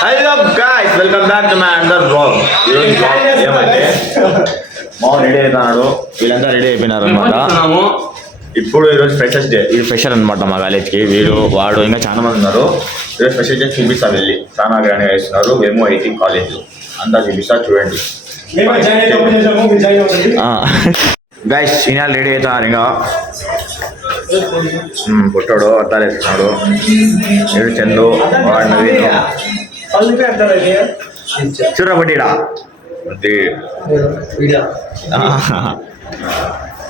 Hello guys, welcome back to my under blog. ఏమంటే మా ready అవుతున్నాడు, వీళ్ళంతా రెడీ అయిపోయినారు అనమాట. ఇప్పుడు ఈరోజు ఫ్రెషర్స్ డే. ఇది ఫ్రెషర్ అనమాట మా కాలేజ్కి. వాడు ఇంకా చాలా మంది ఉన్నారు. ఈరోజు ఫ్రెషర్స్ డే చూపిస్తా, వెళ్ళి చాలా గ్రాండ్గా వేస్తున్నారు. మేము ఐటీ కాలేజ్ అంతా చూపిస్తా, చూడండి. గాయ్స్ ఈనాలు రెడీ అవుతున్నారు. ఇంకా పుట్టాడు, అద్దాలు వేస్తున్నాడు. ఏడు చందు, వాడు నవీన్. చూడరా బట్టిడా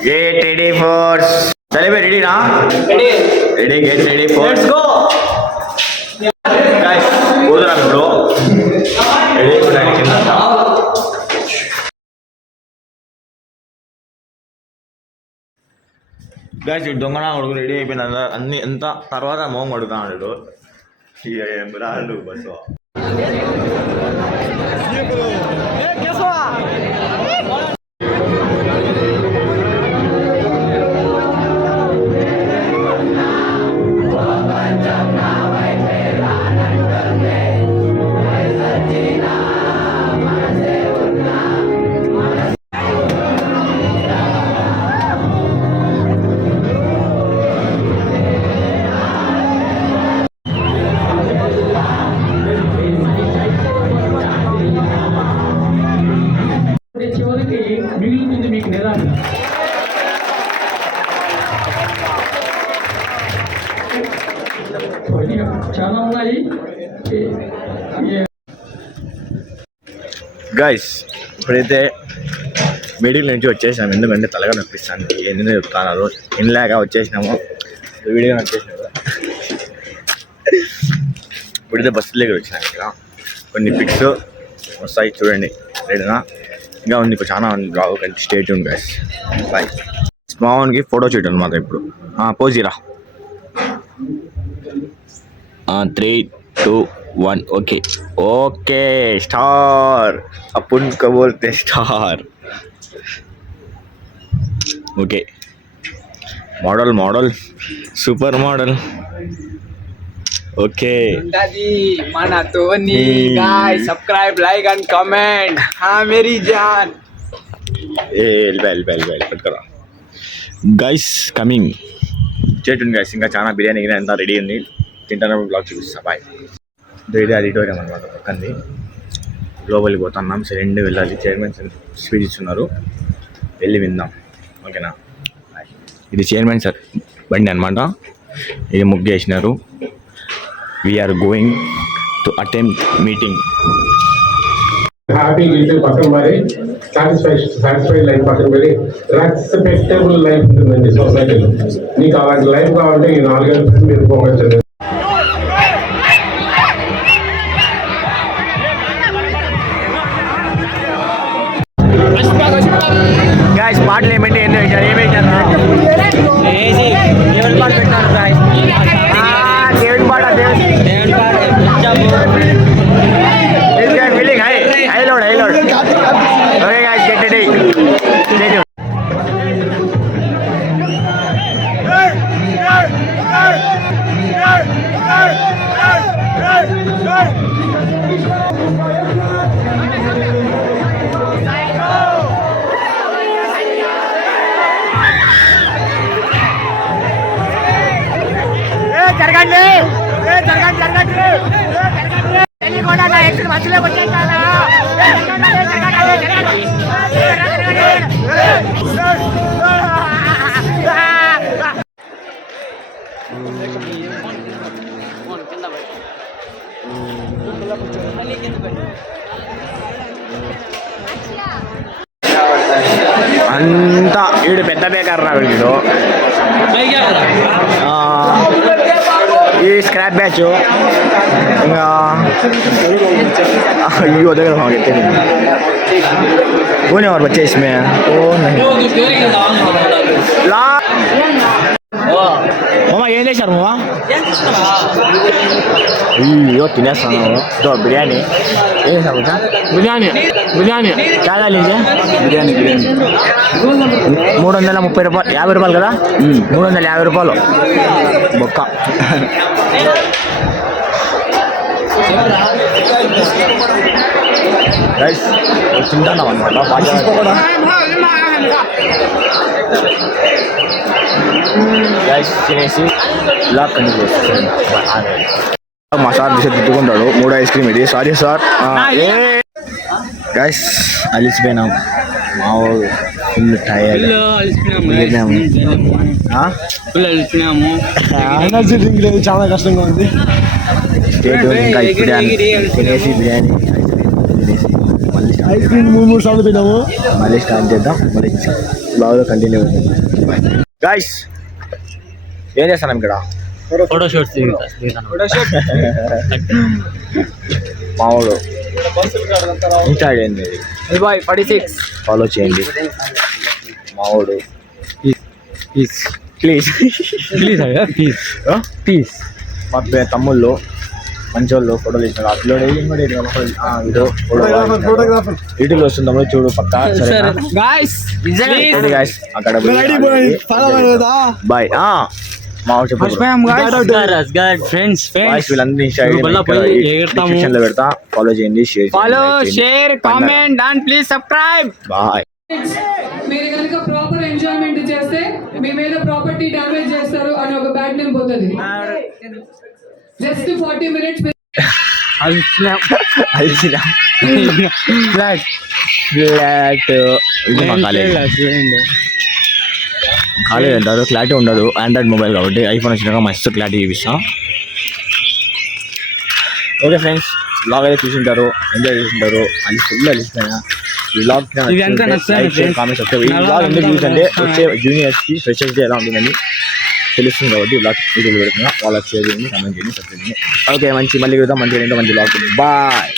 గెట్ రెడీ ఫర్ సెలబ్రేట్. రెడీనా? రెడీ, గెట్ రెడీ ఫర్ పోదురా ఇప్పుడు. రెడీ కింద గాయస్ దొంగన కొడుకు రెడీ అయిపోయిన అన్ని ఎంత తర్వాత మోహం కొడుతున్నాడు. రాళ్ళు బస్సు చాలా ఉన్నాయి. గైస్ ఇప్పుడైతే మిడిల్ నుంచి వచ్చేసినాము. ఎందుకంటే తలగా నొప్పిస్తాను, ఎందుకు చెప్తున్నారు. ఇన్లాగా వచ్చేసినాము, వీడియో వచ్చేసినాము. ఇప్పుడైతే బస్సు దగ్గర వచ్చినాము. ఇక్కడ కొన్ని పిక్స్ వస్తాయి, చూడండి. రేనా ఇంకా ఉంది, ఇప్పుడు చాలా ఉంది. బ్లాగ్ కంటే స్టేట్ ఉంది గైస్. బాయ్. స్మాన్కి ఫోటో షూట్ అనమాట. ఇప్పుడు పోజీరా. 3, 2, 1 ఓకే ఓకే స్టార్. అప్పుడు కబోల్తే star. Okay model super model. Okay మనతోని guys subscribe like and comment. మేరీ జాన్ వెళ్ళిపోయి పట్టుకోరా. గైస్ కమింగ్ చేయండి గైస్. ఇంకా చాలా బిర్యానీ అంతా రెడీ ఉంది. తింటాను, బ్లాగ్ చూపిస్తా. బాయ్. ఇది ఆడిటోరియం అనమాట, పక్కనది. లోపలికి పోతున్నాం, సైలెంట్గా వెళ్ళాలి. చైర్మన్ స్పీచ్ ఇస్తున్నారు, వెళ్ళి విందాం. ఓకేనా? ఇది చైర్మన్ సార్ బండి అనమాట. ఇది ముగ్గు వేసినారు. We're going to attempt meeting. Happy guilty పక్కన మరి సాటిస్ఫైడ్ లైఫ్ పక్కన మరి రెస్పెక్టబుల్ లైఫ్ ఉంటుందండి సొసైటీలో. నీకు అలాంటి లైఫ్ కావాలంటే ఈ 4 గంటలు మీరు పోవచ్చు. గాయస్ పాటలు ఏమంటే ఏంటో వేసారు, ఏమేసారు? దేవుని పాట పెట్టారు గాయస్. దేవుని పాట, దేవుని పాట. Feeling high load. Okay guys, get ready. జరగండి. మధ్యలో వచ్చేసారా? అంతా వీడు పెద్ద బేకార్ రా. వీడు ఈ స్క్రాప్ బ్యాచ్. ఇంకా అయ్యో దగ్గర పోనీ వారు వచ్చేసి మామ ఏం చేశారు మామ? అయ్యో తినేస్తాను. బిర్యానీ ఏం చేశారు? బిర్యానీ చాలా బిర్యానీ 330 రూపాయలు, 50 రూపాయలు కదా. 350 రూపాయలు బొక్క. గైస్ తింటున్నాం అనమాట బాగా గైస్ తినేసి ఇలా కంటిన్యూ చేస్తాను. మా సార్ దిశ తిట్టుకుంటాడు 3 ఐస్ క్రీమ్ ఇది. Sorry sir. గైస్ అలిసిపోయినాం. మా ఫుల్ టైర్డ్ ఎనర్జీ డ్రింక్ లేదు, చాలా కష్టంగా ఉంది. ఇంకా ఇప్పుడే తినేసి బిర్యానీ ఐస్ క్రీమ్ 3 సార్లు తిన్నాము. మళ్ళీ స్టార్ట్ చేద్దాం. మళ్ళీ బ్లాగ్లో కంటిన్యూ అవుతుంది. గైస్ ఏం చేస్తాను ఇక్కడ ఫోటోషూట్ మామూలు ఇన్స్టా ఏంది 46 ఫాలో చేయండి మావాడు ప్లీజ్ ప్లీజ్ ప్లీజ్ మా తమ్ముళ్ళు మంచోళ్ళు ఫోటోలు ఇచ్చారు. అప్లోడ్ వీడియో యూట్యూబ్లో వస్తుంది తమ్ముడు చూడు పక్క. గాయస్ అక్కడ బాయ్ మావాడు వీళ్ళందరినీ పెడతా. ఫాలో చేయండి, share comment and please subscribe. Bye. మీరు కనుక ప్రాపర్ ఎంజాయ్మెంట్ చేస్తే మీ మీద ప్రాపర్టీ డ్యామేజ్ చేస్తారు అని ఒక బ్యాడ్ నేమ్ పోతుంది. జస్ట్ 40 minutes ఫ్లాట్ కాలేదు అంటారు. క్లారిటీ ఉండదు ఆండ్రాయిడ్ మొబైల్ కాబట్టి. ఐఫోన్ వచ్చినాక మస్తు క్లారిటీ చూపిస్తాం. ఓకే ఫ్రెండ్స్, బ్లాగ్ అయితే చూసింటారు, ఎంజాయ్ చేసింటారు. అది ఫుల్ అలిసిపోయినా ఈ బ్లాగ్ కామెంట్స్ వస్తాయి. ఈ బ్లాగ్ ఎందుకు చూసంటే వచ్చే జూనియర్స్కి ఫ్రెషర్స్కి ఎలా ఉంటుందని తెలుస్తుంది కాబట్టి బ్లాగ్ వీడియోలు పెడుతున్నా. వాళ్ళకి షేర్ చేయండి, కామెంట్ చేయండి, సబ్స్క్రైబ్ చేయండి. ఓకే మంచి మళ్ళీ కలుద్దాం. మంచి బ్లాగ్. బాయ్.